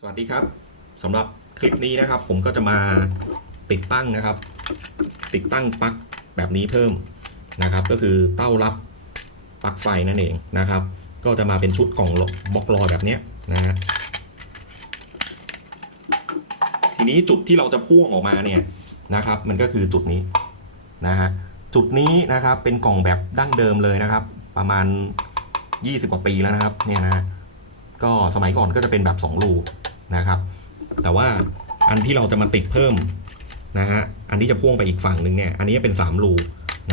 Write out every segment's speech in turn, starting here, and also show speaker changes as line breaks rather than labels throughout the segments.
สวัสดีครับสำหรับคลิปนี้นะครับ ผมก็จะมาติดตั้งนะครับ ติดตั้งปลั๊กแบบนี้เพิ่มนะครับ ก็คือเต้ารับปลั๊กไฟนั่นเองนะครับ ก็จะมาเป็นชุดกล่องบล็อกลอยแบบนี้นะฮะทีนี้จุดที่เราจะพ่วงออกมาเนี่ยนะครับ มันก็คือจุดนี้นะฮะจุดนี้นะครับเป็นกล่องแบบดั้งเดิมเลยนะครับ ประมาณ 20 กว่าปีแล้วนะครับเนี่ยนะฮะก็สมัยก่อนก็จะเป็นแบบ 2 รู นะครับ แต่ว่าอันที่เราจะมาติดเพิ่มนะฮะอันที่จะพ่วงไปอีกฝั่งหนึ่งเนี่ย อันนี้เป็น 3 รู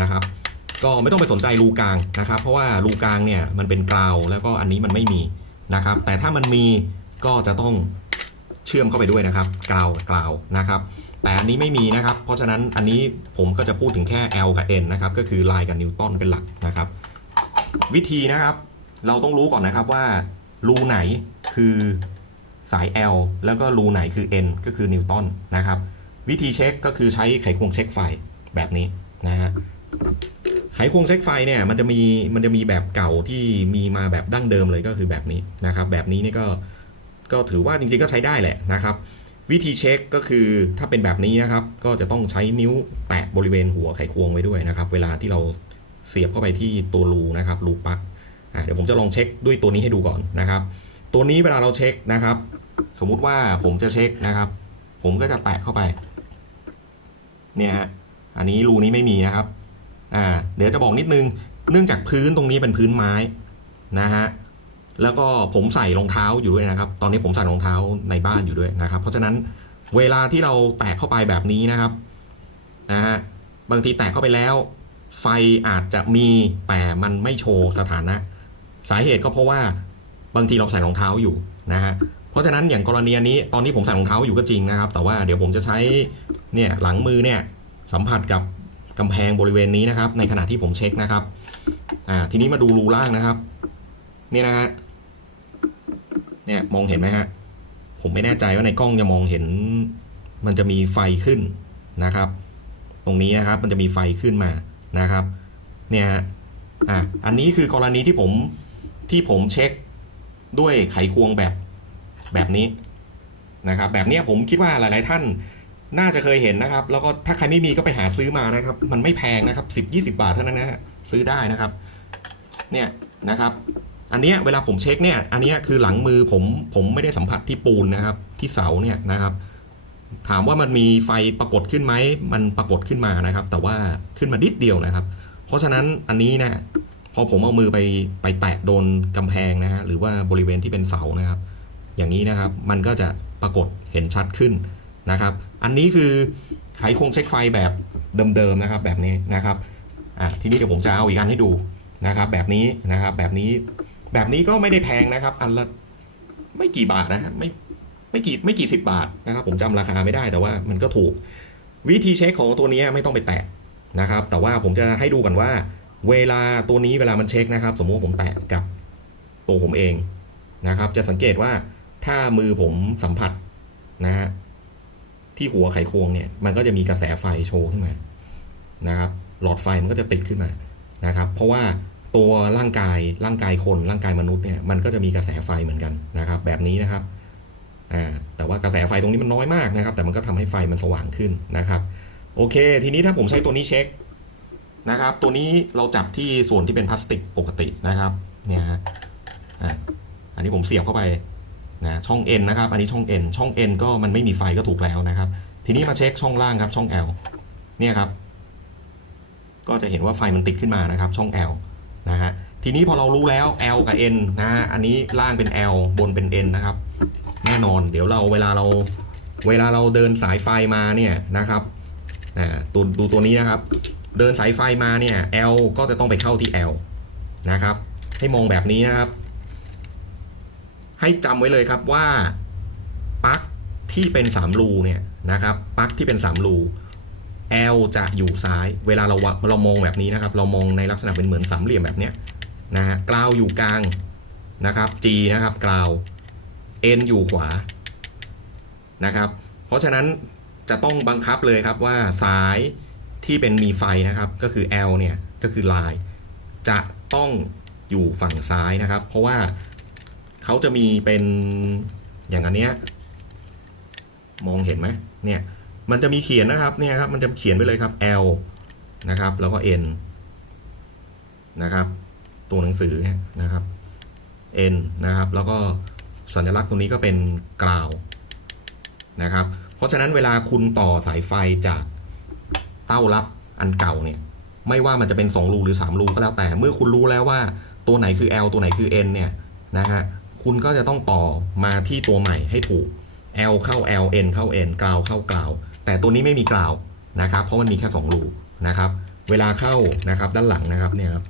นะครับก็ไม่ต้องไปสนใจรูกลางนะครับ เพราะว่ารูกลางเนี่ยมันเป็นกราวแล้วก็อันนี้มันไม่มีนะครับ แต่ถ้ามันมีก็จะต้องเชื่อมเข้าไปด้วยนะครับกราวกราวนะครับ แต่อันนี้ไม่มีนะครับ เพราะฉะนั้นอันนี้ผมก็จะพูดถึงแค่ L กับ N นะครับก็คือลายกับนิวตันเป็นหลักนะครับ วิธีนะครับ เราต้องรู้ก่อนนะครับว่ารูไหนคือ สาย L แล้วก็รูไหนคือ N ก็คือนิวตันนะครับ วิธีเช็คก็คือใช้ไขควงเช็คไฟแบบนี้นะฮะไขควงเช็คไฟเนี่ยมันจะมีมันจะมีแบบเก่าที่มีมาแบบดั้งเดิมเลยก็คือแบบนี้นะครับ แบบนี้นี่ก็ก็ถือว่าจริงๆก็ใช้ได้แหละนะครับ วิธีเช็คก็คือถ้าเป็นแบบนี้นะครับ ก็จะต้องใช้นิ้วแตะบริเวณหัวไขควงไว้ด้วยนะครับ เวลาที่เราเสียบเข้าไปที่ตัวรูนะครับรูปลั๊กเดี๋ยวผมจะลองเช็คด้วยตัวนี้ให้ดูก่อนนะครับ ตัวนี้เวลาเราเช็คนะครับ สมมุติว่าผมจะเช็คนะครับ ผมก็จะแตะเข้าไปเนี่ยฮะอันนี้รูนี้ไม่มีนะครับอ่าเดี๋ยวจะบอกนิดนึง เนื่องจากพื้นตรงนี้เป็นพื้นไม้นะฮะแล้วก็ผมใส่รองเท้าอยู่ด้วยนะครับ ตอนนี้ผมใส่รองเท้าในบ้านอยู่ด้วยนะครับ เพราะฉะนั้นเวลาที่เราแตะเข้าไปแบบนี้นะครับนะฮะบางทีแตะเข้าไปแล้ว ไฟอาจจะมีแต่มันไม่โชว์สถานะ สาเหตุก็เพราะว่าบางทีเราใส่รองเท้าอยู่นะฮะ เพราะฉะนั้นอย่างกรณีนี้ตอนนี้ผมใส่รองเท้าอยู่ก็จริงนะครับ แต่ว่าเดี๋ยวผมจะใช้เนี่ยหลังมือเนี่ยสัมผัสกับกำแพงบริเวณนี้นะครับ ในขณะที่ผมเช็คนะครับอ่าทีนี้มาดูรูล่างนะครับเนี่ยนะฮะเนี่ยมองเห็นไหมฮะผมไม่แน่ใจว่าในกล้องจะมองเห็น มันจะมีไฟขึ้นนะครับ ตรงนี้นะครับมันจะมีไฟขึ้นมานะครับ เนี่ยฮะอะอันนี้คือกรณีที่ผมที่ผมเช็คด้วยไขควงแบบ แบบนี้นะครับ แบบนี้ผมคิดว่าหลาย ๆ ท่านน่าจะเคยเห็นนะครับ แล้วก็ถ้าใครไม่มีก็ไปหาซื้อมานะครับ มันไม่แพงนะครับสิบยี่สิบาทเท่านั้นนะฮะซื้อได้นะครับ เนี่ยนะครับ อันนี้เวลาผมเช็คเนี่ย อันนี้คือหลังมือผมผมไม่ได้สัมผัสที่ปูนนะครับ ที่เสาเนี่ยนะครับ ถามว่ามันมีไฟปรากฏขึ้นไหมมันปรากฏขึ้นมานะครับ แต่ว่าขึ้นมานิดเดียวนะครับ เพราะฉะนั้นอันนี้เนะพอผมเอามือไปไปแตะโดนกำแพงนะฮะหรือว่าบริเวณที่เป็นเสานะครับ อย่างนี้นะครับ มันก็จะปรากฏเห็นชัดขึ้นนะครับ อันนี้คือไขควงเช็คไฟแบบเดิมๆนะครับแบบนี้นะครับทีนี้เดี๋ยวผมจะเอาอีกอันให้ดูนะครับ แบบนี้นะครับแบบนี้แบบนี้ก็ไม่ได้แพงนะครับ อันละไม่กี่บาทนะฮะไม่ไม่กี่ไม่กี่สิบบาทนะครับ ผมจำราคาไม่ได้แต่ว่ามันก็ถูก วิธีเช็คของตัวนี้ไม่ต้องไปแตะนะครับ แต่ว่าผมจะให้ดูกันว่า เวลาตัวนี้เวลามันเช็คนะครับ สมมติว่าผมแตะกับตัวผมเองนะครับ จะสังเกตว่า ถ้ามือผมสัมผัสนะฮะที่หัวไขควงเนี่ย มันก็จะมีกระแสไฟโชว์ขึ้นมานะครับ หลอดไฟมันก็จะติดขึ้นมานะครับ เพราะว่าตัวร่างกายร่างกายคนร่างกายมนุษย์เนี่ยมันก็จะมีกระแสไฟเหมือนกันนะครับ แบบนี้นะครับอ่าแต่ว่ากระแสไฟตรงนี้มันน้อยมากนะครับ แต่มันก็ทำให้ไฟมันสว่างขึ้นนะครับ โอเค ทีนี้ถ้าผมใช้ตัวนี้เช็คนะครับ ตัวนี้เราจับที่ส่วนที่เป็นพลาสติกปกตินะครับเนี่ยฮะอ่าอันนี้ผมเสียบเข้าไป นะช่อง N นะครับ อันนี้ช่อง N ช่อง N ก็มันไม่มีไฟก็ถูกแล้วนะครับ ทีนี้มาเช็คช่องล่างครับช่อง L เนี่ยครับ ก็จะเห็นว่าไฟมันติดขึ้นมานะครับ ช่อง L นะฮะทีนี้พอเรารู้แล้ว L กับ N นะฮะอันนี้ล่างเป็น L บนเป็น N นะครับ แน่นอนเดี๋ยวเราเวลาเราเวลาเราเดินสายไฟมาเนี่ยนะครับอ่าตัวดูตัวนี้นะครับ เดินสายไฟมาเนี่ย L ก็จะต้องไปเข้าที่ L นะครับ ให้มองแบบนี้นะครับ ให้จำไว้เลยครับว่าปลั๊กที่เป็น3รูเนี่ยนะครับปลั๊กที่เป็น3รู L จะอยู่ซ้าย เวลาเราเรามองแบบนี้นะครับ เรามองในลักษณะเป็นเหมือนสามเหลี่ยมแบบเนี้ยนะฮะกราวอยู่กลางนะครับ G นะครับกราว N อยู่ขวานะครับ เพราะฉะนั้นจะต้องบังคับเลยครับว่าสายที่เป็นมีไฟนะครับ ก็คือ L เนี่ยก็คือลายจะต้องอยู่ฝั่งซ้ายนะครับ เพราะว่า เขาจะมีเป็นอย่างอันเนี้ยมองเห็นไหมเนี่ยมันจะมีเขียนนะครับเนี่ยครับมันจะเขียนไปเลยครับ L นะครับแล้วก็ N นะครับตัวหนังสือเนี่ยนะครับ N นะครับแล้วก็สัญลักษณ์ตรงนี้ก็เป็นกราวนะครับเพราะฉะนั้นเวลาคุณต่อสายไฟจากเต้ารับอันเก่าเนี่ยไม่ว่ามันจะเป็น 2 รูหรือ 3 รูก็แล้วแต่เมื่อคุณรู้แล้วว่าตัวไหนคือ L ตัวไหนคือ N เนี่ยนะฮะ คุณก็จะต้องต่อมาที่ตัวใหม่ให้ถูก L เข้า L N เข้า N กราวเข้ากราว แต่ตัวนี้ไม่มีกราวนะครับ เพราะมันมีแค่2รูนะครับ เวลาเข้านะครับด้านหลังนะครับเนี่ยครับ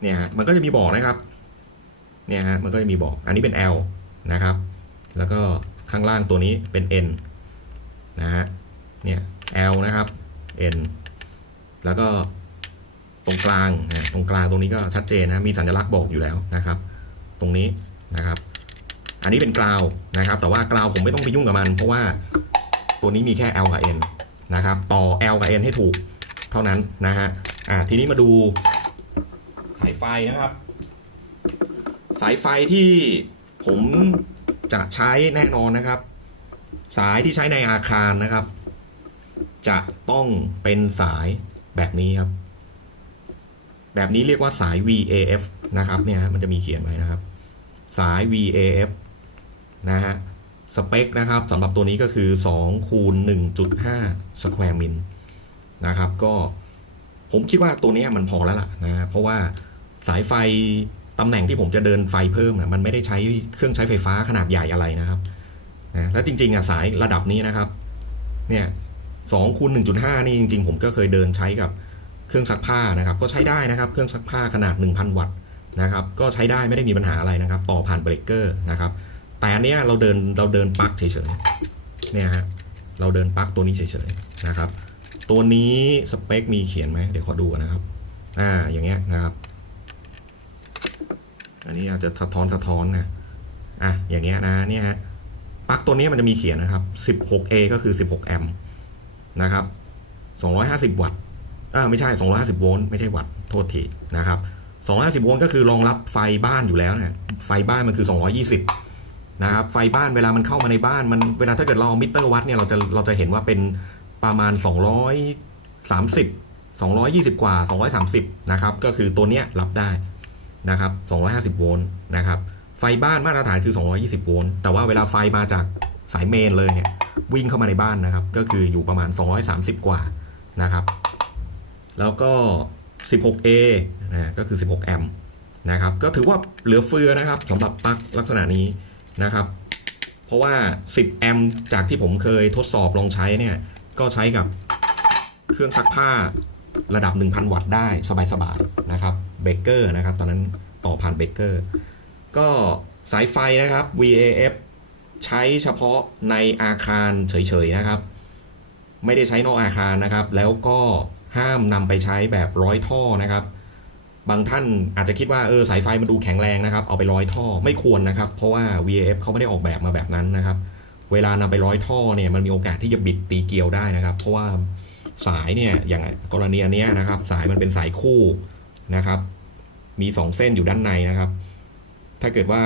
เนี่ยฮะมันก็จะมีบอกนะครับเนี่ยฮะมันก็จะมีบอก อันนี้เป็น L นะครับ แล้วก็ข้างล่างตัวนี้เป็น N นะฮะเนี่ย L นะครับ N แล้วก็ตรงกลางนะตรงกลางตรงนี้ก็ชัดเจนนะมีสัญลักษณ์บอกอยู่แล้วนะครับ ตรงนี้นะครับ อันนี้เป็นกราวนะครับ แต่ว่ากราวผมไม่ต้องไปยุ่งกับมัน เพราะว่าตัวนี้มีแค่ L กับ N นะครับ ต่อ L กับ N ให้ถูกเท่านั้นนะฮะอ่าทีนี้มาดูสายไฟนะครับ สายไฟที่ผมจะใช้แน่นอนนะครับ สายที่ใช้ในอาคารนะครับ จะต้องเป็นสายแบบนี้ครับ แบบนี้เรียกว่าสาย VAF นะครับเนี่ยมันจะมีเขียนไว้นะครับ สาย VAF นะฮะ สเปคนะครับสำหรับตัวนี้ก็คือ 2 คูณ 1.5 square min นะครับ ก็ผมคิดว่าตัวนี้มันพอแล้วล่ะนะฮะเพราะว่าสายไฟตำแหน่งที่ผมจะเดินไฟเพิ่มนะมันไม่ได้ใช้เครื่องใช้ไฟฟ้าขนาดใหญ่อะไรนะครับนะแล้วจริงๆอะสายระดับนี้นะครับ เนี่ยสองคูณหนึ่งจุดห้านี่จริงๆ ผมก็เคยเดินใช้กับเครื่องซักผ้านะครับ ก็ใช้ได้นะครับ เครื่องซักผ้าขนาด1,000วัตต์ นะครับก็ใช้ได้ไม่ได้มีปัญหาอะไรนะครับ ต่อผ่านเบรกเกอร์นะครับแต่อันเนี้ยเราเดินเราเดินปลั๊กเฉยๆเนี่ยฮะเราเดินปลั๊กตัวนี้เฉยๆนะครับ ตัวนี้สเปคมีเขียนไหมเดี๋ยวขอดูนะครับอ่าอย่างเงี้ยนะครับ อันนี้อาจจะสะท้อนสะท้อนนะอะอย่างเงี้ยนะเนี่ยฮะปลั๊กตัวนี้มันจะมีเขียนนะครับ 16A ก็คือ 16 แอมป์นะครับ 250 วัตต์อ่าไม่ใช่ 250 โวลต์ไม่ใช่วัตต์โทษทีนะครับ 250โวลต์ก็คือรองรับไฟบ้านอยู่แล้วนะไฟบ้านมันคือ 220 นะครับ ไฟบ้านเวลามันเข้ามาในบ้านมันเวลาถ้าเกิดเรามิเตอร์วัดเนี่ยเราจะเราจะเห็นว่าเป็นประมาณ 230 220 กว่า 230 นะครับ ก็คือตัวเนี้ยรับได้นะครับ 250 โวลต์นะครับ ไฟบ้านมาตรฐานคือ 220 โวลต์ แต่ว่าเวลาไฟมาจากสายเมนเลยเนี่ยวิ่งเข้ามาในบ้านนะครับ ก็คืออยู่ประมาณ 230 กว่านะครับ แล้วก็ 16A นะก็คือ 16 แอมป์นะครับก็ถือว่าเหลือเฟือนะครับสำหรับปลั๊กลักษณะนี้นะครับ เพราะว่า 10 แอมป์จากที่ผมเคยทดสอบลองใช้เนี่ย ก็ใช้กับเครื่องซักผ้าระดับ 1,000 วัตต์ได้สบายๆนะครับเบรกเกอร์นะครับ ตอนนั้นต่อผ่านเบรกเกอร์ก็สายไฟนะครับ VAF ใช้เฉพาะในอาคารเฉยๆนะครับ ไม่ได้ใช้นอกอาคารนะครับ แล้วก็ ห้ามนำไปใช้แบบร้อยท่อนะครับ บางท่านอาจจะคิดว่าเออสายไฟมันดูแข็งแรงนะครับ เอาไปร้อยท่อไม่ควรนะครับ เพราะว่า VAF เขาไม่ได้ออกแบบมาแบบนั้นนะครับ เวลานำไปร้อยท่อเนี่ยมันมีโอกาสที่จะบิดตีเกลียวได้นะครับ เพราะว่าสายเนี่ยอย่างกรณีอันนี้นะครับ สายมันเป็นสายคู่นะครับ มี 2 เส้นอยู่ด้านในนะครับ ถ้าเกิดว่า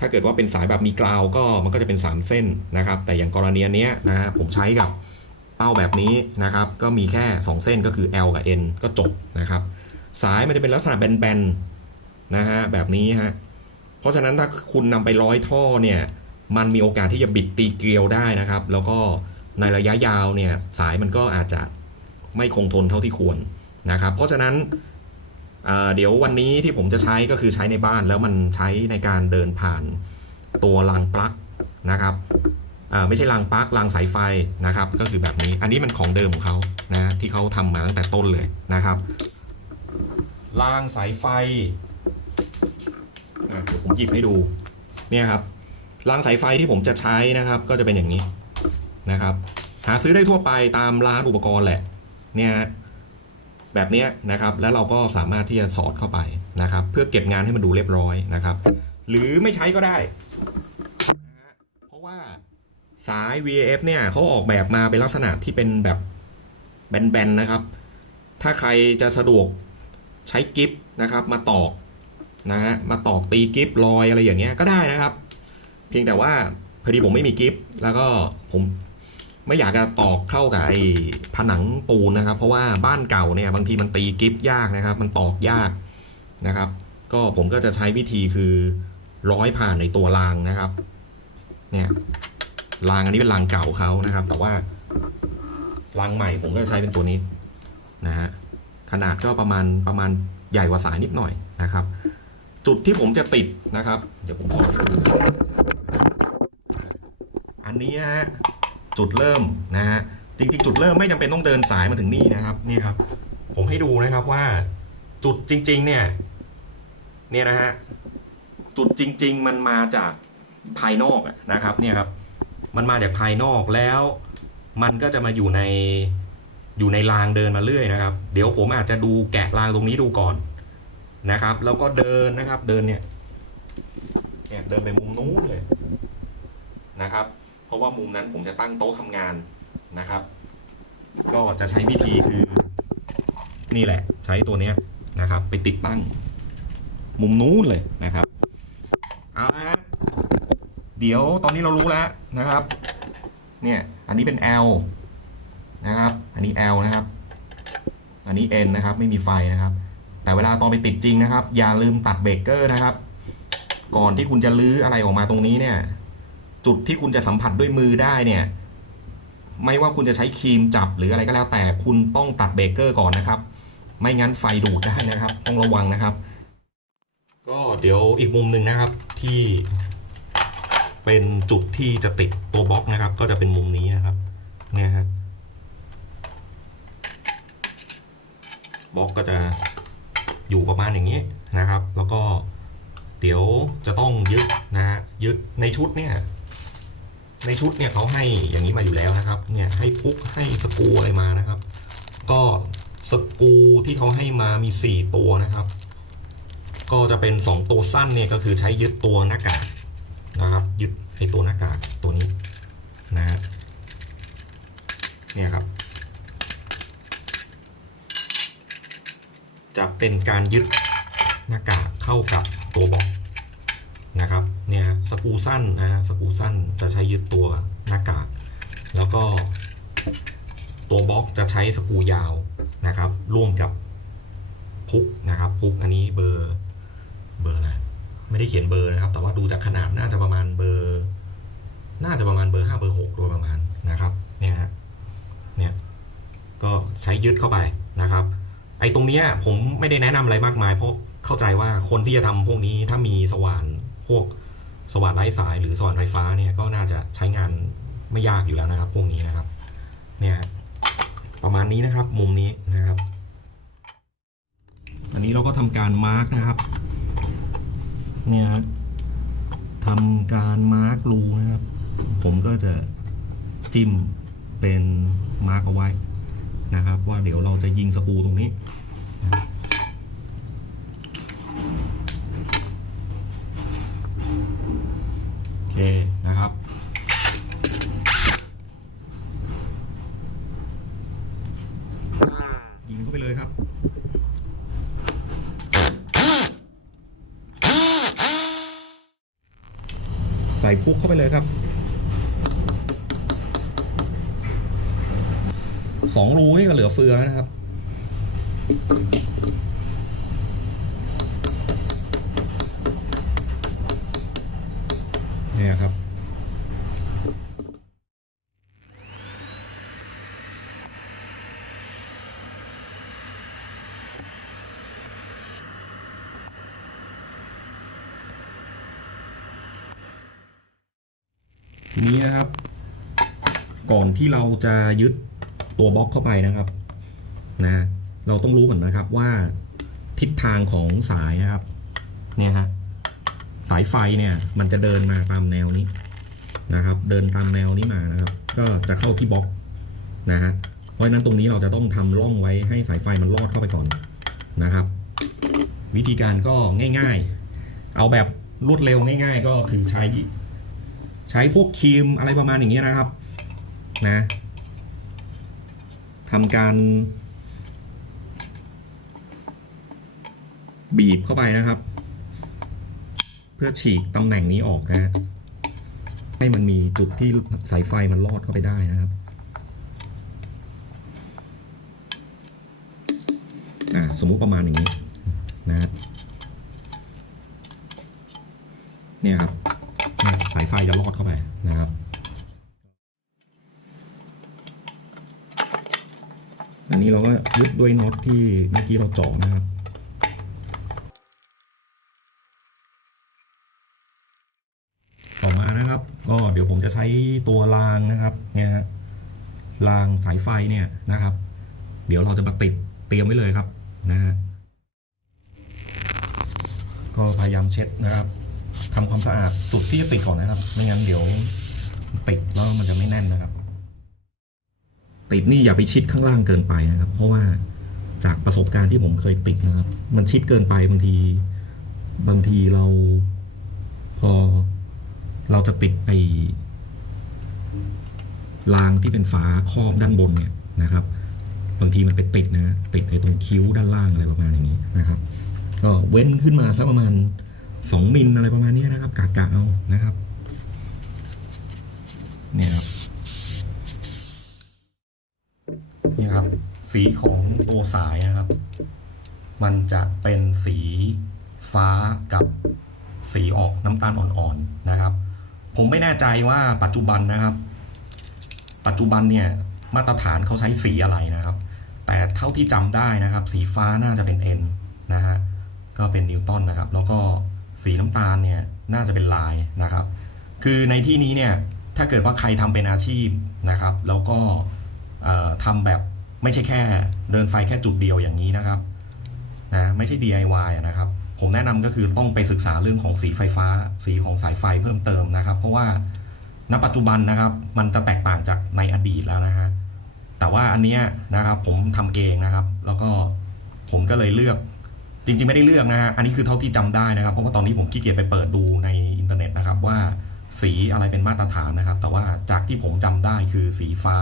ถ้าเกิดว่าเป็นสายแบบมีกราวก็มันก็จะเป็น 3 เส้นนะครับ แต่อย่างกรณีอันเนี้ยนะฮะผมใช้กับ เป้าแบบนี้นะครับ ก็มีแค่ 2 เส้นก็คือ L กับ N ก็จบนะครับ สายมันจะเป็นลักษณะแบนๆนะฮะแบบนี้ฮะเพราะฉะนั้นถ้าคุณนำไปร้อยท่อเนี่ยมันมีโอกาสที่จะบิดตีเกลียวได้นะครับ แล้วก็ในระยะยาวเนี่ยสายมันก็อาจจะไม่คงทนเท่าที่ควรนะครับ เพราะฉะนั้นเเดี๋ยววันนี้ที่ผมจะใช้ก็คือใช้ในบ้านแล้วมันใช้ในการเดินผ่านตัวรางปลั๊กนะครับ ไม่ใช่รางปลั๊กรางสายไฟนะครับ ก็คือแบบนี้อันนี้มันของเดิมของเขานะที่เขาทำมาตั้งแต่ต้นเลยนะครับรางสายไฟเดี๋ยวผมหยิบให้ดูเนี่ยครับรางสายไฟที่ผมจะใช้นะครับ ก็จะเป็นอย่างนี้นะครับ หาซื้อได้ทั่วไปตามร้านอุปกรณ์แหละเนี่ยแบบนี้นะครับแล้วเราก็สามารถที่จะสอดเข้าไปนะครับ เพื่อเก็บงานให้มันดูเรียบร้อยนะครับ หรือไม่ใช้ก็ได้ เพราะว่า สาย VAF เนี่ยเขาออกแบบมาเป็นลักษณะที่เป็นแบบแบนๆนะครับ ถ้าใครจะสะดวกใช้กิฟนะครับ มาตอกนะฮะมาตอกตีกิฟลอยอะไรอย่างเงี้ยก็ได้นะครับ เพียงแต่ว่าพอดีผมไม่มีกิฟต์แล้วก็ผมไม่อยากจะตอกเข้ากับไอ้ผนังปูนนะครับ เพราะว่าบ้านเก่าเนี่ยบางทีมันตีกิฟต์ยากนะครับ มันตอกยากนะครับ ก็ผมก็จะใช้วิธีคือร้อยผ่านในตัวรางนะครับ เนี่ย รางอันนี้เป็นรางเก่าเขานะครับ แต่ว่ารางใหม่ผมก็ใช้เป็นตัวนี้นะฮะขนาดก็ประมาณประมาณใหญ่กว่าสายนิดหน่อยนะครับ จุดที่ผมจะติดนะครับ เดี๋ยวผมขอให้ดูอันนี้ฮะจุดเริ่มนะฮะจริงๆ จุดเริ่มไม่จำเป็นต้องเดินสายมาถึงนี่นะครับนี่ครับ ผมให้ดูนะครับว่าจุดจริง ๆ เนี่ยเนี่ยนะฮะจุดจริง ๆ มันมาจากภายนอกนะครับ เนี่ยครับ มันมาจากภายนอกแล้ว มันก็จะมาอยู่ในอยู่ในรางเดินมาเรื่อยนะครับ เดี๋ยวผมอาจจะดูแกะรางตรงนี้ดูก่อนนะครับ แล้วก็เดินนะครับเดินเนี่ยเนี่ยเดินไปมุมนู้นเลยนะครับ เพราะว่ามุมนั้นผมจะตั้งโต๊ะทำงานนะครับ ก็จะใช้วิธีคือ นี่แหละ ใช้ตัวเนี้ยนะครับ ไปติดตั้ง มุมนู้นเลยนะครับเอาละฮะ เดี๋ยวตอนนี้เรารู้แล้วนะครับ เนี่ย อันนี้เป็น L นะครับ อันนี้ L นะครับ อันนี้ N นะครับ ไม่มีไฟนะครับ แต่เวลาตอนไปติดจริงนะครับ อย่าลืมตัดเบรกเกอร์นะครับ ก่อนที่คุณจะลื้ออะไรออกมาตรงนี้เนี่ย จุดที่คุณจะสัมผัสด้วยมือได้เนี่ย ไม่ว่าคุณจะใช้ครีมจับหรืออะไรก็แล้วแต่ คุณต้องตัดเบรกเกอร์ก่อนนะครับ ไม่งั้นไฟดูดได้นะครับ ต้องระวังนะครับ ก็เดี๋ยวอีกมุมหนึ่งนะครับที่ เป็นจุดที่จะติดตัวบล็อกนะครับ ก็จะเป็นมุมนี้นะครับเนี่ยฮะบล็อกก็จะอยู่ประมาณอย่างนี้นะครับ แล้วก็เดี๋ยวจะต้องยึดนะฮะยึดในชุดเนี่ยในชุดเนี่ยเขาให้อย่างนี้มาอยู่แล้วนะครับเนี่ยให้พุกให้สกูอะไรมานะครับ ก็สกูที่เขาให้มามี 4 ตัวนะครับ ก็จะเป็น 2 ตัวสั้นเนี่ยก็คือใช้ยึดตัวหน้ากาก นะครับยึดไอตัวหน้ากากตัวนี้นะฮะเนี่ยครับ จะเป็นการยึดหน้ากากเข้ากับตัวบล็อกนะครับเนี่ยสกูสั้นนะฮะสกูสั้นจะใช้ยึดตัวหน้ากากแล้วก็ตัวบล็อกจะใช้สกูยาวนะครับ ร่วมกับพุกนะครับพุกอันนี้เบอร์เบอร์อะไร ไม่ได้เขียนเบอร์นะครับ แต่ว่าดูจากขนาดน่าจะประมาณเบอร์ น่าจะประมาณเบอร์ห้าเบอร์หกโดยประมาณนะครับเนี่ยฮะเนี่ยก็ใช้ยึดเข้าไปนะครับไอ้ตรงเนี้ยผมไม่ได้แนะนำอะไรมากมายเพราะเข้าใจว่าคนที่จะทำพวกนี้ถ้ามีสว่านพวกสว่านไร้สายหรือสว่านไฟฟ้าเนี่ยก็น่าจะใช้งานไม่ยากอยู่แล้วนะครับ พวกนี้นะครับ เนี่ยประมาณนี้นะครับมุมนี้นะครับ อันนี้เราก็ทำการมาร์กนะครับ เนี่ยครับทำการมาร์กรูนะครับ ผมก็จะจิ้มเป็นมาร์กเอาไว้นะครับ ว่าเดี๋ยวเราจะยิงสกูตรงนี้ โอเคนะครับ ยิงเข้าไปเลยครับ ใส่พุกเข้าไปเลยครับสองรูนี่ก็เหลือเฟือนะครับ เนี่ยครับ ทีนี้นะครับ ก่อน ที่เราจะยึดตัวบล็อกเข้าไปนะครับนะเราต้องรู้ก่อนนะครับว่าทิศทางของสายนะครับเนี่ยฮะสายไฟเนี่ยมันจะเดินมาตามแนวนี้นะครับ เดินตามแนวนี้มานะครับ ก็จะเข้าที่บล็อกนะฮะเพราะฉะนั้นตรงนี้เราจะต้องทำร่องไว้ให้สายไฟมันลอดเข้าไปก่อนนะครับ วิธีการก็ง่าย ๆ เอาแบบรวดเร็วง่าย ๆ ก็คือใช้ ใช้พวกครีมอะไรประมาณอย่างเงี้ยนะครับ นะทำการ บีบเข้าไปนะครับ เพื่อฉีกตำแหน่งนี้ออกนะ ให้มันมีจุดที่สายไฟมันลอดเข้าไปได้นะครับสมมุติประมาณอย่างนี้นะครับเนี่ยครับสายไฟจะลอดเข้าไปนะครับ อันนี้เราก็ยึดด้วยน็อตที่เมื่อกี้เราเจาะนะครับต่อมานะครับ ก็เดี๋ยวผมจะใช้ตัวรางนะครับเนี่ยฮะรางสายไฟเนี่ยนะครับ เดี๋ยวเราจะมาติดเตรียมไว้เลยครับนะฮะก็พยายามเช็ดนะครับทำความสะอาดจุดที่จะติดก่อนนะครับ ไม่งั้นเดี๋ยวติดแล้วมันจะไม่แน่นนะครับ ติดนี่อย่าไปชิดข้างล่างเกินไปนะครับ เพราะว่าจากประสบการณ์ที่ผมเคยติดนะครับ มันชิดเกินไปบางที บางทีเราพอเราจะติดไอ้รางที่เป็นฝาครอบด้านบนเนี่ยนะครับ บางทีมันไปติดนะติดไอ้ตรงคิ้วด้านล่างอะไรประมาณอย่างนี้นะครับ ก็เว้นขึ้นมาสักประมาณสองมิลอะไรประมาณนี้นะครับกะกะเอานะครับเนี่ยครับ นี่ครับ สีของตัวสายนะครับ มันจะเป็นสีฟ้ากับสีออกน้ำตาลอ่อนๆนะครับ ผมไม่แน่ใจว่าปัจจุบันนะครับ ปัจจุบันเนี่ยมาตรฐานเขาใช้สีอะไรนะครับ แต่เท่าที่จำได้นะครับ สีฟ้าน่าจะเป็น N นะฮะก็เป็นนิวตันนะครับ แล้วก็สีน้ำตาลเนี่ยน่าจะเป็นลายนะครับ คือในที่นี้เนี่ยถ้าเกิดว่าใครทำเป็นอาชีพนะครับ แล้วก็ ทำแบบไม่ใช่แค่เดินไฟแค่จุดเดียวอย่างนี้นะครับนะไม่ใช่ DIY อะนะครับ ผมแนะนำก็คือต้องไปศึกษาเรื่องของสีไฟฟ้า สีของสายไฟเพิ่มเติมนะครับ เพราะว่าณปัจจุบันนะครับมันจะแตกต่างจากในอดีตแล้วนะฮะแต่ว่าอันเนี้ยนะครับผมทำเองนะครับ แล้วก็ผมก็เลยเลือกจริงๆไม่ได้เลือกนะฮะอันนี้คือเท่าที่จำได้นะครับ เพราะว่าตอนนี้ผมขี้เกียจไปเปิดดูในอินเทอร์เน็ตนะครับว่าสีอะไรเป็นมาตรฐานนะครับ แต่ว่าจากที่ผมจำได้คือสีฟ้า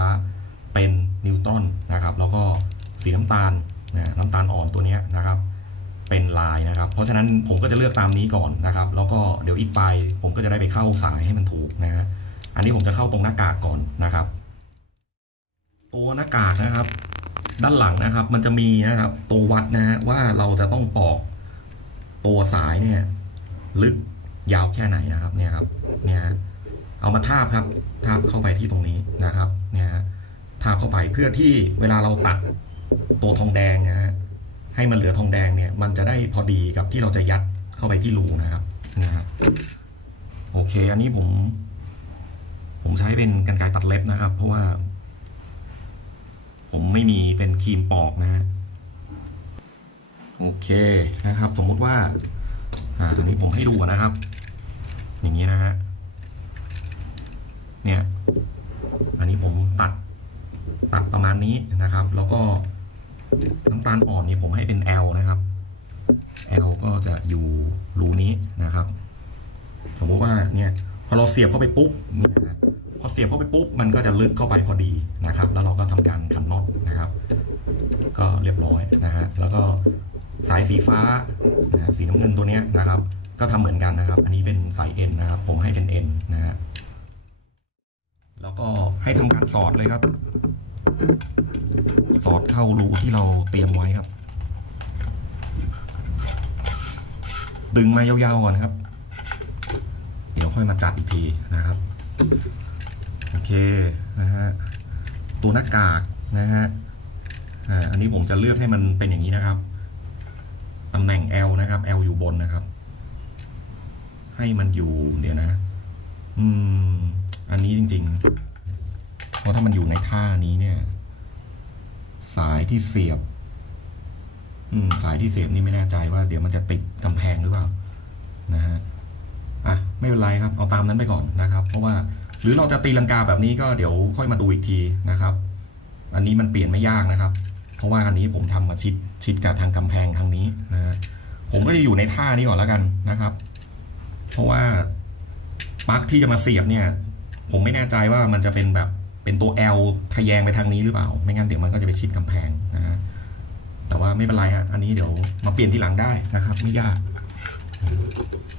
เป็นนิวตันนะครับ แล้วก็สีน้ำตาลนะน้ำตาลอ่อนตัวนี้นะครับ เป็นลายนะครับ เพราะฉะนั้นผมก็จะเลือกตามนี้ก่อนนะครับ แล้วก็เดี๋ยวอีกไปผมก็จะได้ไปเข้าสายให้มันถูกนะฮะอันนี้ผมจะเข้าตรงหน้ากากก่อนนะครับ ตัวหน้ากากนะครับ ด้านหลังนะครับ มันจะมีนะครับตัววัดนะฮะว่าเราจะต้องปอกตัวสายเนี่ยลึกยาวแค่ไหนนะครับเนี่ยครับเนี่ยเอามาทาบครับทาบเข้าไปที่ตรงนี้นะครับเนี่ยฮะ ทาบเข้าไปเพื่อที่เวลาเราตัดตัวทองแดงนะฮะให้มันเหลือทองแดงเนี่ยมันจะได้พอดีกับที่เราจะยัดเข้าไปที่รูนะครับนะฮะโอเค อันนี้ผม ผมใช้เป็นกันไกรตัดเล็บนะครับ เพราะว่า ผมไม่มีเป็นครีมปอกนะฮะโอเคนะครับ สมมติว่า อ่าตัวนี้ผมให้ดูนะครับ อย่างนี้นะฮะเนี่ย อันนี้ผมตัดตัดประมาณ นี้นะครับ แล้วก็น้ำตาลอ่อนนี่ผมให้เป็น L นะครับ L ก็จะอยู่รูนี้นะครับ สมมติว่าเนี่ยพอเราเสียบเข้าไปปุ๊บเนี่ยพอเสียบเข้าไปปุ๊บมันก็จะลึกเข้าไปพอดีนะครับ แล้วเราก็ทำการขันน็อตนะครับ ก็เรียบร้อยนะฮะแล้วก็สายสีฟ้านะสีน้ำเงินตัวเนี้ยนะครับ ก็ทำเหมือนกันนะครับ อันนี้เป็นสาย N นะครับ ผมให้เป็น N นะฮะแล้วก็ให้ทำการสอดเลยครับ สอดเข้ารูที่เราเตรียมไว้ครับ ดึงมายาวๆก่อนครับ เดี๋ยวค่อยมาจัดอีกทีนะครับ โอเคนะฮะตัวหน้ากากนะฮะอ่าอันนี้ผมจะเลือกให้มันเป็นอย่างนี้นะครับตำแหน่ง L นะครับ L อยู่บนนะครับ ให้มันอยู่เดี๋ยวนะ อืม อันนี้จริง ๆ เพราะถ้ามันอยู่ในท่านี้เนี่ย สายที่เสียบ อืม สายที่เสียบนี่ไม่แน่ใจว่าเดี๋ยวมันจะติดกำแพงหรือเปล่านะฮะอะไม่เป็นไรครับเอาตามนั้นไปก่อนนะครับ เพราะว่าหรือเราจะตีลังกาแบบนี้ก็เดี๋ยวค่อยมาดูอีกทีนะครับ อันนี้มันเปลี่ยนไม่ยากนะครับ เพราะว่าอันนี้ผมทำมาชิดชิดกับทางกำแพงทางนี้นะฮะผมก็จะอยู่ในท่านี้ก่อนแล้วกันนะครับ เพราะว่าปลั๊กที่จะมาเสียบเนี่ย ผมไม่แน่ใจว่ามันจะเป็นแบบ เป็นตัว L ทะแยงไปทางนี้หรือเปล่า ไม่งั้นเดี๋ยวมันก็จะไปชิดกำแพงนะฮะแต่ว่าไม่เป็นไรฮะอันนี้เดี๋ยวมาเปลี่ยนที่หลังได้นะครับ ไม่ยาก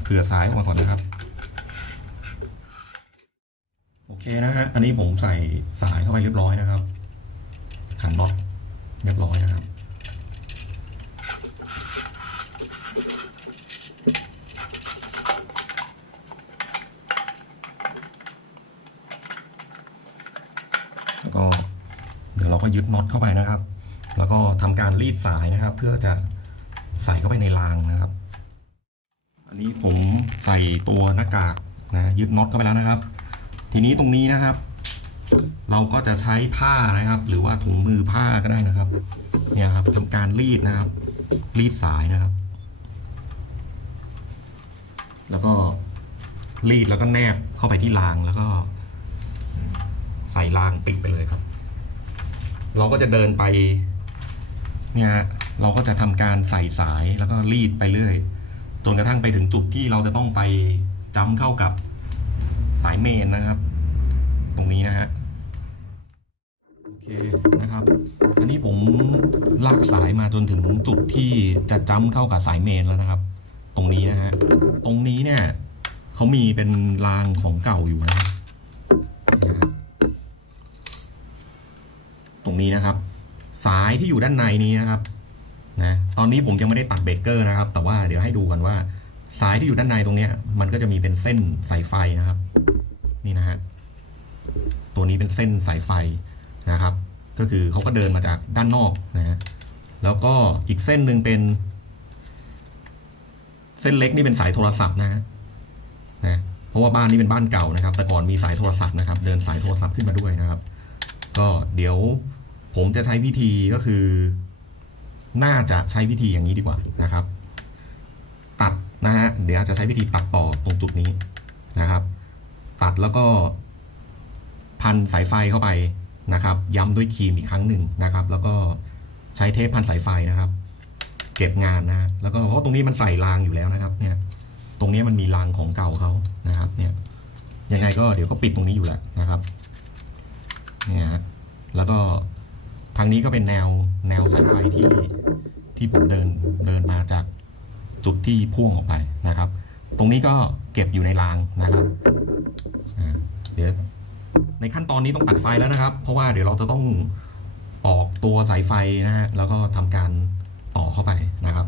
เผื่อสายออกมาก่อนนะครับโอเคนะฮะอันนี้ผมใส่สายเข้าไปเรียบร้อยนะครับ ขันน็อตเรียบร้อยนะครับ แล้วก็เดี๋็ยึดน็อตเข้าไปนะครับ แล้วก็ทำการรีดสายนะครับ เพื่อจะใส่เข้าไปในรางนะครับ อันนี้ผมใส่ตัวหน้ากากนะยึดน็อตเข้าไปแล้วนะครับ ทีนี้ตรงนี้นะครับ เราก็จะใช้ผ้านะครับ หรือว่าถุงมือผ้าก็ได้นะครับ เนี่ยครับทำการรีดนะครับ รีดสายนะครับ แล้วก็รีดแล้วก็แนบเข้าไปที่รางแล้วก็ ใส่รางปิดไปเลยครับ เราก็จะเดินไปเนี่ยฮะเราก็จะทำการใส่สายแล้วก็รีดไปเรื่อย จนกระทั่งไปถึงจุดที่เราจะต้องไปจ้ำเข้ากับสายเมนนะครับ ตรงนี้นะฮะโอเคนะครับ อันนี้ผมลากสายมาจนถึงจุดที่จะจ้ำเข้ากับสายเมนแล้วนะครับ ตรงนี้นะฮะตรงนี้เนี่ยเขามีเป็นรางของเก่าอยู่นะค รงนี้นะครับ สายที่อยู่ด้านในนี้นะครับนะตอนนี้ผมยังไม่ได้ตัดเบรกเกอร์นะครับ แต่ว่าเดี๋ยวให้ดูกันว่า สายที่อยู่ด้านในตรงนี้มันก็จะมีเป็นเส้นสายไฟนะครับ นี่นะฮะตัวนี้เป็นเส้นสายไฟนะครับ ก็คือเขาก็เดินมาจากด้านนอกนะฮะแล้วก็อีกเส้นหนึ่งเป็น เส้นเล็กนี่เป็นสายโทรศัพท์นะฮะนะเพราะว่าบ้านนี้เป็นบ้านเก่านะครับ แต่ก่อนมีสายโทรศัพท์นะครับ เดินสายโทรศัพท์ขึ้นมาด้วยนะครับ ก็เดี๋ยว ผมจะใช้วิธีก็คือ น่าจะใช้วิธีอย่างนี้ดีกว่านะครับ ตัดนะฮะเดี๋ยวจะใช้วิธีตัดต่อตรงจุดนี้นะครับ ตัดแล้วก็พันสายไฟเข้าไปนะครับ ย้ำด้วยครีมอีกครั้งหนึ่งนะครับ แล้วก็ใช้เทปพันสายไฟนะครับ เก็บงานนะแล้วก็เพราะตรงนี้มันใส่รางอยู่แล้วนะครับ เนี่ย ตรงนี้มันมีรางของเก่าเขานะครับ เนี่ยยังไงก็เดี๋ยวก็ปิดตรงนี้อยู่แล้วนะครับเนี่ยฮะแล้วก็ ทางนี้ก็เป็นแนวแนวสายไฟที่ที่ผมเดินเดินมาจากจุดที่พ่วงออกไปนะครับ ตรงนี้ก็เก็บอยู่ในรางนะครับเดี๋ยวในขั้นตอนนี้ต้องตัดไฟแล้วนะครับ เพราะว่าเดี๋ยวเราจะต้องออกตัวสายไฟนะฮะแล้วก็ทำการต่อเข้าไปนะครับ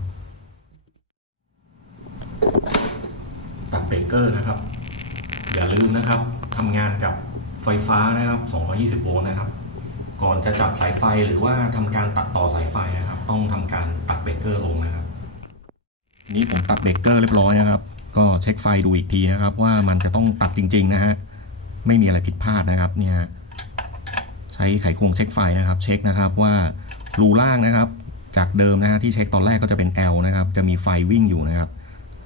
ตัดเบรกเกอร์นะครับ อย่าลืมนะครับทำงานกับไฟฟ้านะครับ 220 โวลต์นะครับ ก่อนจะจับสายไฟหรือว่าทำการตัดต่อสายไฟนะครับ ต้องทำการตัดเบรกเกอร์ลงนะครับ นี้ผมตัดเบรกเกอร์เรียบร้อยนะครับ ก็เช็คไฟดูอีกทีนะครับ ว่ามันจะต้องตัดจริง ๆ นะฮะไม่มีอะไรผิดพลาดนะครับเนี่ยใช้ไขควงเช็คไฟนะครับ เช็คนะครับว่ารูล่างนะครับ จากเดิมนะฮะที่เช็คตอนแรกก็จะเป็น L นะครับ จะมีไฟวิ่งอยู่นะครับ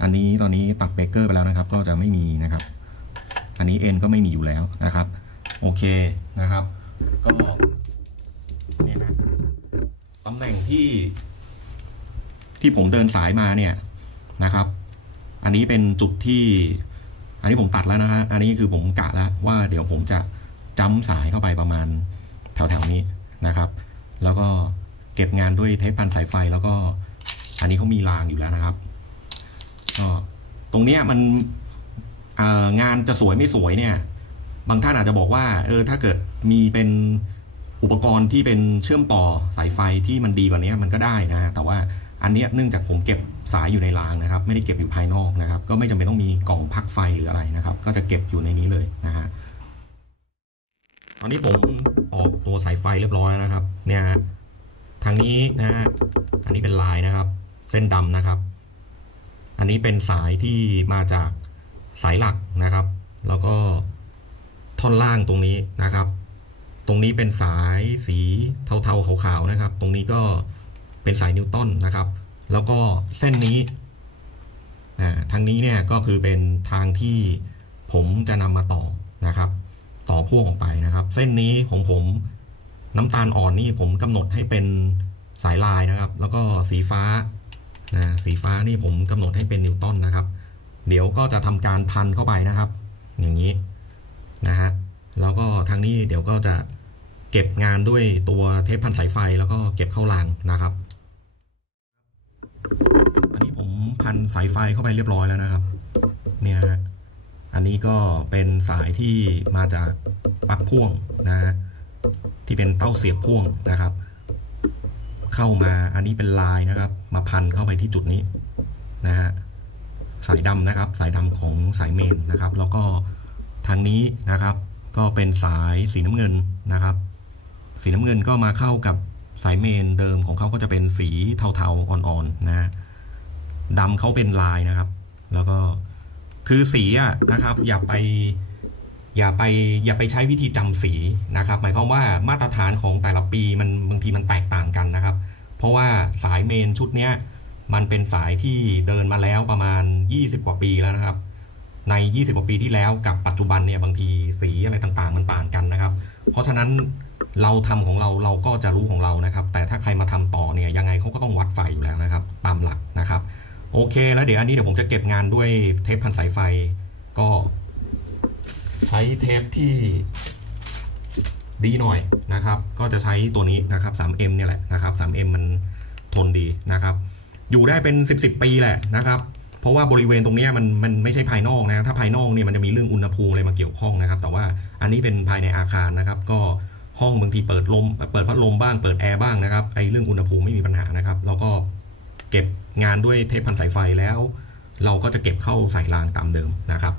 อันนี้ตอนนี้ตัดเบรกเกอร์ไปแล้วนะครับ ก็จะไม่มีนะครับ อันนี้ N ก็ไม่มีอยู่แล้วนะครับ โอเคนะครับ ก็ นี่นะตำแหน่งที่ ที่ผมเดินสายมาเนี่ยนะครับ อันนี้เป็นจุดที่ อันนี้ผมตัดแล้วนะฮะอันนี้คือผมกะแล้วว่าเดี๋ยวผมจะจ้ำสายเข้าไปประมาณแถวๆนี้นะครับ แล้วก็เก็บงานด้วยเทปพันสายไฟแล้วก็ อันนี้เขามีรางอยู่แล้วนะครับก็ตรงเนี้ยมันงานจะสวยไม่สวยเนี่ย บางท่านอาจจะบอกว่า เออถ้าเกิดมีเป็น อุปกรณ์ที่เป็นเชื่อมต่อสายไฟที่มันดีกว่านี้มันก็ได้นะฮะแต่ว่าอันนี้เนื่องจากผมเก็บสายอยู่ในรางนะครับ ไม่ได้เก็บอยู่ภายนอกนะครับ ก็ไม่จำเป็นต้องมีกล่องพักไฟหรืออะไรนะครับ ก็จะเก็บอยู่ในนี้เลยนะฮะตอนนี้ผมออกตัวสายไฟเรียบร้อยแล้วนะครับ เนี่ยทางนี้นะฮะอันนี้เป็นลายนะครับ เส้นดำนะครับ อันนี้เป็นสายที่มาจากสายหลักนะครับ แล้วก็ท่อนล่างตรงนี้นะครับ ตรงนี้เป็นสายสีเทาๆขาวๆนะครับ ตรงนี้ก็เป็นสายนิวตันนะครับ แล้วก็เส้นนี้ทางนี้เนี่ยก็คือเป็นทางที่ผมจะนำมาต่อนะครับ ต่อพ่วงออกไปนะครับ เส้นนี้ของผมน้ำตาลอ่อนนี่ผมกำหนดให้เป็นสายลายนะครับ แล้วก็สีฟ้านะสีฟ้านี่ผมกำหนดให้เป็นนิวตันนะครับ เดี๋ยวก็จะทำการพันเข้าไปนะครับ อย่างนี้นะฮะแล้วก็ทางนี้เดี๋ยวก็จะ เก็บงานด้วยตัวเทปพันสายไฟแล้วก็เก็บเข้ารางนะครับ อันนี้ผมพันสายไฟเข้าไปเรียบร้อยแล้วนะครับ เนี่ยฮะอันนนี้ก็เป็นสายที่มาจากปลั๊กพ่วงนะฮะที่เป็นเต้าเสียบพ่วงนะครับ เข้ามาอันนี้เป็นลายนะครับ มาพันเข้าไปที่จุดนี้นะฮะสายดำนะครับ สายดำของสายเมนนะครับ แล้วก็ทางนี้นะครับ ก็เป็นสายสีน้ำเงินนะครับ สีน้ำเงินก็มาเข้ากับสายเมนเดิมของเขาก็จะเป็นสีเทาๆอ่อนๆนะฮะดำเขาเป็นลายนะครับ แล้วก็คือสีอะนะครับ อย่าไปอย่าไปอย่าไปใช้วิธีจำสีนะครับ หมายความว่ามาตรฐานของแต่ละปีมันบางทีมันแตกต่างกันนะครับ เพราะว่าสายเมนชุดเนี้ยมันเป็นสายที่เดินมาแล้วประมาณ 20 กว่าปีแล้วนะครับ ใน 20 กว่าปีที่แล้วกับปัจจุบันเนี่ยบางทีสีอะไรต่างๆ มันต่างกันนะครับ เพราะฉะนั้น เราทำของเราเราก็จะรู้ของเรานะครับ แต่ถ้าใครมาทำต่อเนี่ยยังไงเขาก็ต้องวัดไฟอยู่แล้วนะครับ ตามหลักนะครับ โอเค แล้วเดี๋ยวอันนี้เดี๋ยวผมจะเก็บงานด้วยเทปพันสายไฟ ก็ใช้เทปที่ดีหน่อยนะครับ ก็จะใช้ตัวนี้นะครับ 3M เนี่ยแหละนะครับ 3M มันทนดีนะครับ อยู่ได้เป็น 10 10ปีแหละนะครับเพราะว่าบริเวณตรงนี้มันมันไม่ใช่ภายนอกนะถ้าภายนอกเนี่ยมันจะมีเรื่องอุณหภูมิอะไรมาเกี่ยวข้องนะครับ แต่ว่าอันนี้เป็นภายในอาคารนะครับ ก็ ห้องบางทีเปิดลม เปิดพัดลมบ้างเปิดแอร์บ้างนะครับไอ้เรื่องอุณหภูมิไม่มีปัญหานะครับแล้วก็เก็บงานด้วยเทปพันสายไฟแล้ว เราก็จะเก็บเข้าใส่รางตามเดิมนะครับ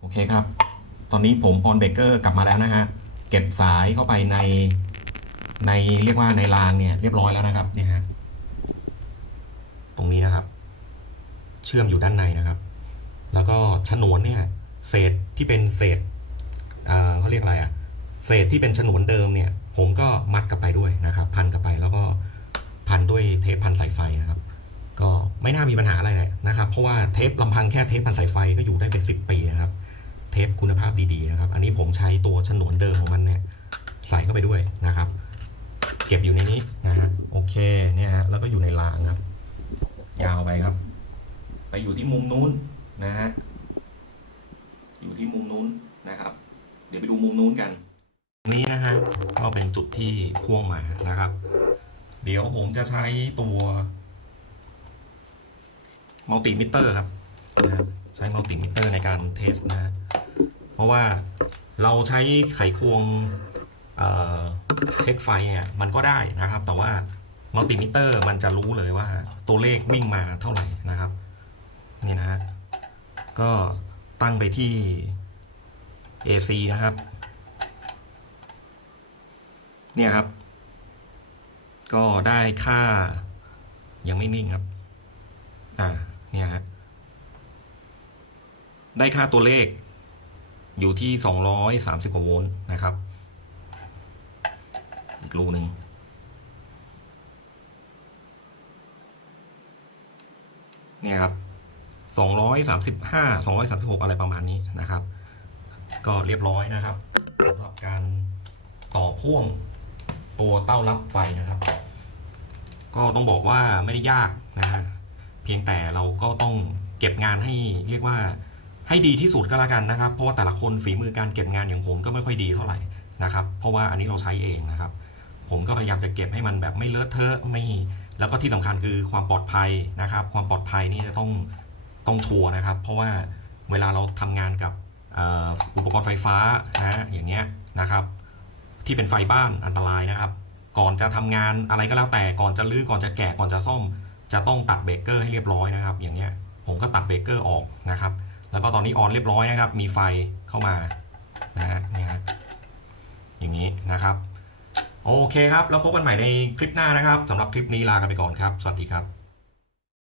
โอเคครับ ตอนนี้ผมออนเบเกอร์กลับมาแล้วนะฮะเก็บสายเข้าไปในในเรียกว่าในรางเนี่ยเรียบร้อยแล้วนะครับเนี่ยฮะตรงนี้นะครับ เชื่อมอยู่ด้านในนะครับ แล้วก็ฉนวนเนี่ย เศษที่เป็นเศษเขาเรียกอะไรอะ เศษที่เป็นฉนวนเดิมเนี่ย ผมก็มัดกลับไปด้วยนะครับ พันกลับไปแล้วก็พันด้วยเทปพันสายไฟนะครับ ก็ไม่น่ามีปัญหาอะไรเลยนะครับ เพราะว่าเทปลำพังแค่เทปพันสายไฟก็อยู่ได้เป็น 10 ปีนะครับ เทปคุณภาพดีๆนะครับ อันนี้ผมใช้ตัวฉนวนเดิมของมันเนี่ยใส่เข้าไปด้วยนะครับ เก็บอยู่ในนี้นะฮะโอเคเนี่ยฮะแล้วก็อยู่ในรางครับ ยาวไปครับ ไปอยู่ที่มุมนู้นนะฮะอยู่ที่มุมนู้นนะครับ เดี๋ยวไปดูมุมนู้นกัน นี้นะฮะก็เป็นจุดที่พ่วงมานะครับ เดี๋ยวผมจะใช้ตัวมัลติมิเตอร์ครับนะใช้มัลติมิเตอร์ในการเทสนะ เพราะว่าเราใช้ไขควงเเช็คไฟเนี่ยมันก็ได้นะครับ แต่ว่ามัลติมิเตอร์มันจะรู้เลยว่าตัวเลขวิ่งมาเท่าไหร่นะครับนี่นะฮะก็ตั้งไปที่ AC นะครับ เนี่ยครับ ก็ได้ค่ายังไม่นิ่งครับ อ่า เนี่ยฮะ ได้ค่าตัวเลข อยู่ที่ 230 กว่าโวลต์นะครับ อีกรูหนึ่งเนี่ยครับ 235 236 อะไรประมาณนี้นะครับ ก็เรียบร้อยนะครับสำหรับการต่อพ่วง ตัวเต้ารับไฟนะครับ ก็ต้องบอกว่าไม่ได้ยากนะฮะเพียงแต่เราก็ต้องเก็บงานให้เรียกว่าให้ดีที่สุดก็แล้วกันนะครับ เพราะว่าแต่ละคนฝีมือการเก็บงานอย่างผมก็ไม่ค่อยดีเท่าไหร่นะครับ เพราะว่าอันนี้เราใช้เองนะครับ ผมก็พยายามจะเก็บให้มันแบบไม่เลอะเทอะไม่แล้วก็ที่สำคัญคือความปลอดภัยนะครับ ความปลอดภัยนี่จะต้องต้องชัวร์นะครับ เพราะว่าเวลาเราทำงานกับออุปกรณ์ไฟฟ้านะอย่างเงี้ยนะครับ ที่เป็นไฟบ้านอันตรายนะครับ ก่อนจะทำงานอะไรก็แล้วแต่ก่อนจะลื้อก่อนจะแกะก่อนจะซ่อม จะต้องตัดเบรกเกอร์ให้เรียบร้อยนะครับ อย่างเงี้ยผมก็ตัดเบรกเกอร์ออกนะครับ แล้วก็ตอนนี้ออนเรียบร้อยนะครับ มีไฟเข้ามานะฮะเนี่ยฮะอย่างนี้นะครับ โอเคครับ แล้วพบกันใหม่ในคลิปหน้านะครับสำหรับคลิปนี้ลากันไปก่อนครับ สวัสดีครับ